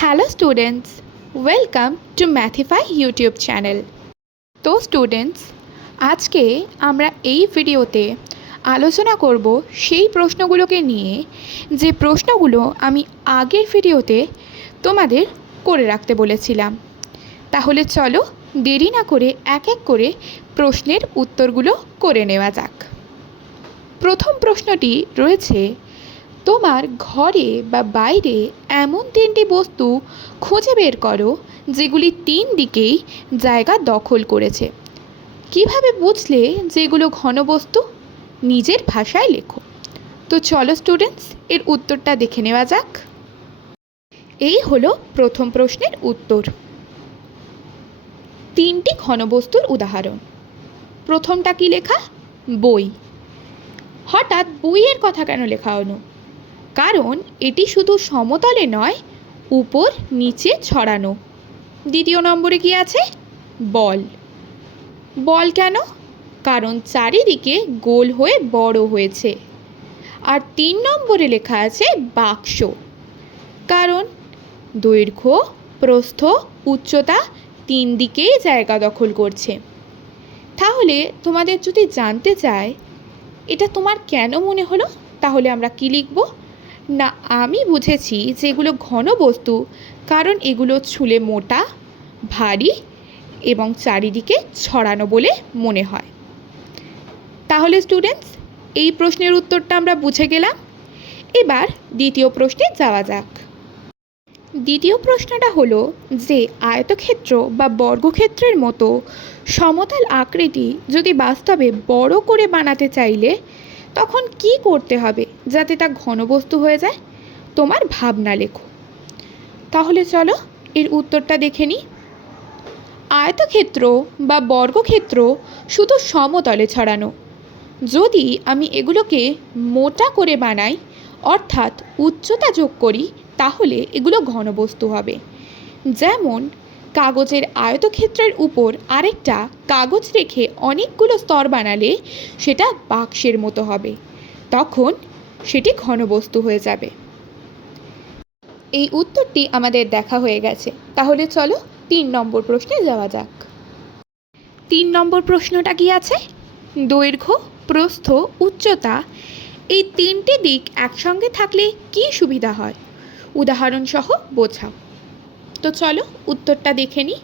Hello students welcome to Mathify YouTube channel তো students আজকে আমরা এই ভিডিওতে আলোচনা করব সেই প্রশ্নগুলোকে নিয়ে, যে প্রশ্নগুলো আমি আগের ভিডিওতে তোমাদের করে রাখতে বলেছিলাম। তাহলে চলো দেরি না করে এক এক করে প্রশ্নের উত্তরগুলো করে নেওয়া যাক। প্রথম প্রশ্নটি রয়েছে তোমার ঘরে বা বাইরে এমন তিনটি বস্তু খুঁজে বের করো, যেগুলি তিন দিকেই জায়গা দখল করেছে। কীভাবে বুঝলে যেগুলো ঘনবস্তু নিজের ভাষায় লেখো। তো চলো স্টুডেন্টস এর উত্তরটা দেখে নেওয়া যাক। এই হলো প্রথম প্রশ্নের উত্তর। তিনটি ঘনবস্তুর উদাহরণ। প্রথমটা কি লেখা? বই। হঠাৎ বইয়ের কথা কেন লেখা হলো কারণ এটি শুধু সমতলে নয়, উপর নিচে ছড়ানো। দ্বিতীয় নম্বরে কি আছে? বল। বল কেন? কারণ চারিদিকে গোল হয়ে বড় হয়েছে। আর তিন নম্বরে লেখা আছে বাক্স। কারণ দৈর্ঘ্য, প্রস্থ, উচ্চতা তিন দিকেই জায়গা দখল করছে। তাহলে তোমাদের যদি জানতে চায়, এটা তোমার কেন মনে হলো? তাহলে আমরা কি লিখব? না, আমি বুঝেছি যে এগুলো ঘন বস্তু, কারণ এগুলো ছুলে মোটা, ভারী এবং চারিদিকে ছড়ানো বলে মনে হয়। তাহলে স্টুডেন্টস এই প্রশ্নের উত্তরটা আমরা বুঝে গেলাম। এবার দ্বিতীয় প্রশ্নে যাওয়া যাক। দ্বিতীয় প্রশ্নটা হলো যে, আয়তক্ষেত্র বা বর্গক্ষেত্রের মতো সমতল আকৃতি যদি বাস্তবে বড় করে বানাতে চাইলে তখন কি করতে হবে যাতে তা ঘনবস্তু হয়ে যায়? তোমার ভাবনা লেখো। তাহলে চলো এর উত্তরটা দেখে নিই। আয়তক্ষেত্র বা বর্গক্ষেত্র শুধু সমতলে ছড়ানো। যদি আমি এগুলোকে মোটা করে বানাই, অর্থাৎ উচ্চতা যোগ করি, তাহলে এগুলো ঘনবস্তু হবে। যেমন কাগজের আয়তক্ষেত্রের উপর আরেকটা কাগজ রেখে অনেকগুলো স্তর বানালে সেটা বাক্সের মতো হবে। তখন সেটি ঘনবস্তু হয়ে যাবে। এই উত্তরটি আমাদের দেখা হয়ে গেছে। তাহলে চলো তিন নম্বর প্রশ্নে যাওয়া যাক। তিন নম্বর প্রশ্নটা কি আছে? দৈর্ঘ্য, প্রস্থ, উচ্চতা এই তিনটি দিক একসঙ্গে থাকলে কি সুবিধা হয়? উদাহরণসহ বোঝাও। তো চলো উত্তরটা দেখে নিই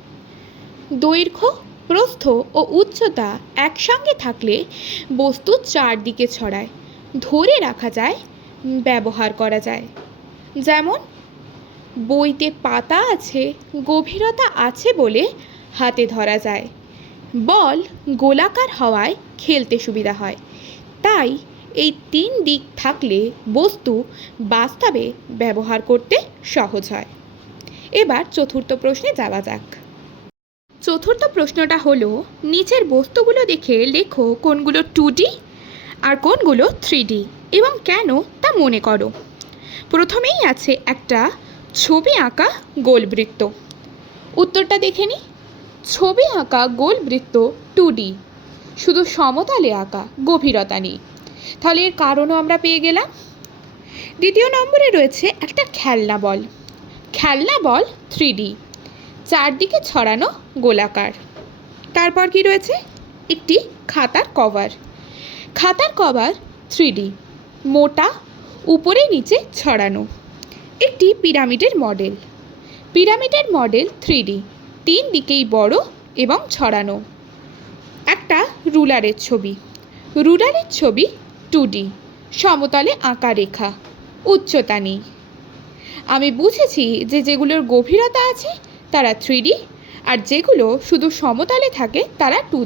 দৈর্ঘ্য, প্রস্থ ও উচ্চতা একসঙ্গে থাকলে বস্তু চারদিকে ছড়ায়। ধরে রাখা যায়, ব্যবহার করা যায়। যেমন, বইতে পাতা আছে, গভীরতা আছে বলে হাতে ধরা যায়। বল গোলাকার হওয়ায় খেলতে সুবিধা হয়। তাই এই তিন দিক থাকলে বস্তু বাস্তবে ব্যবহার করতে সহজ হয়। এবার চতুর্থ প্রশ্নে যাওয়া যাক। চতুর্থ প্রশ্নটা হলো, নিচের বস্তুগুলো দেখে লেখো কোনগুলো টু আর কোনগুলো থ্রি এবং কেন তা মনে করো। প্রথমেই আছে একটা ছবি আঁকা গোলবৃত্ত। উত্তরটা দেখে নিই ছবি আঁকা গোলবৃত্ত টু ডি শুধু সমতলে আঁকা, গভীরতা নেই তাহলে এর কারণও আমরা পেয়ে গেলাম। দ্বিতীয় নম্বরে রয়েছে একটা খেলনা বল। খেলনা বল থ্রি ডি চারদিকে ছড়ানো গোলাকার। তারপর কি রয়েছে? একটি খাতার কভার। খাতার কভার থ্রি ডি মোটা উপরে নিচে ছড়ানো। একটি পিরামিডের মডেল। পিরামিডের মডেল থ্রি ডি তিন দিকেই বড় এবং ছড়ানো। একটা রুলারের ছবি। রুলারের ছবি টু ডি, সমতলে আঁকা রেখা, উচ্চতা নেই। আমি বুঝেছি যে যেগুলোর গভীরতা আছে, তারা থ্রি আর যেগুলো শুধু সমতলে থাকে, তারা টু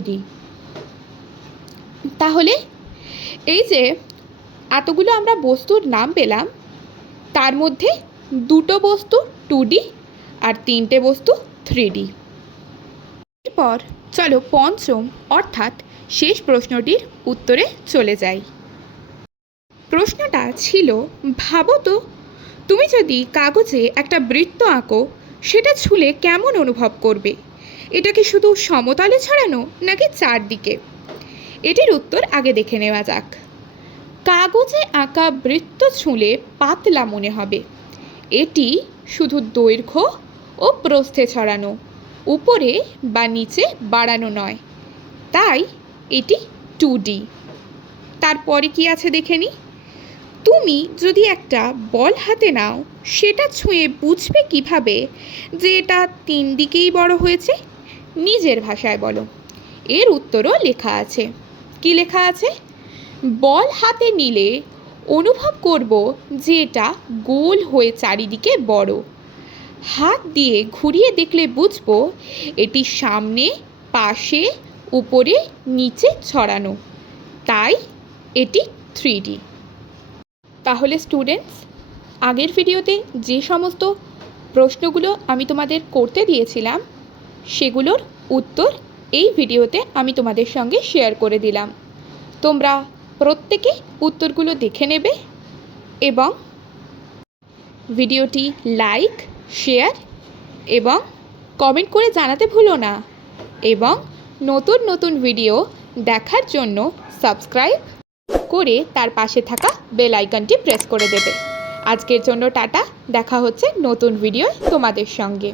তাহলে, এই যে এতগুলো আমরা বস্তুর নাম পেলাম, তার মধ্যে দুটো বস্তু টু আর তিনটে বস্তু থ্রি এরপর, চলো পঞ্চম, অর্থাৎ শেষ প্রশ্নটির উত্তরে চলে যাই। প্রশ্নটা ছিল ভাবো তো তুমি যদি কাগজে একটা বৃত্ত আঁকো, সেটা ছুলে কেমন অনুভব করবে? এটা কি শুধু সমতলে ছড়ানো নাকি চারদিকে? এটির উত্তর আগে দেখে নেওয়া যাক। কাগজে আঁকা বৃত্ত ছুঁলে পাতলা মনে হবে। এটি শুধু দৈর্ঘ্য ও প্রস্থে ছড়ানো, উপরে বা নিচে বাড়ানো নয়। তাই এটি টু ডি। তারপরে কি আছে দেখে নি? তুমি যদি একটা বল হাতে নাও, সেটা ছুঁয়ে বুঝবে কীভাবে যে এটা তিন দিকেই বড় হয়েছে? নিজের ভাষায় বলো। এর উত্তরও লেখা আছে। কি লেখা আছে? বল হাতে নিলে অনুভব করব যে এটা গোল হয়ে চারিদিকে বড়। হাত দিয়ে ঘুরিয়ে দেখলে বুঝব এটি সামনে, পাশে, উপরে, নিচে ছড়ানো। তাই এটি থ্রি তাহলে স্টুডেন্টস আগের ভিডিওতে যে সমস্ত প্রশ্নগুলো আমি তোমাদের করতে দিয়েছিলাম, সেগুলোর উত্তর এই ভিডিওতে আমি তোমাদের সঙ্গে শেয়ার করে দিলাম। তোমরা প্রত্যেকে উত্তরগুলো দেখে নেবে এবং ভিডিওটি লাইক শেয়ার এবং কমেন্ট করে জানাতে ভুলো না এবং নতুন নতুন ভিডিও দেখার জন্য সাবস্ক্রাইব করে তার পাশে থাকা বেল আইকনটি প্রেস করে দেবে। আজকের জন্য টাটা, দেখা হচ্ছে নতুন ভিডিও তোমাদের সঙ্গে।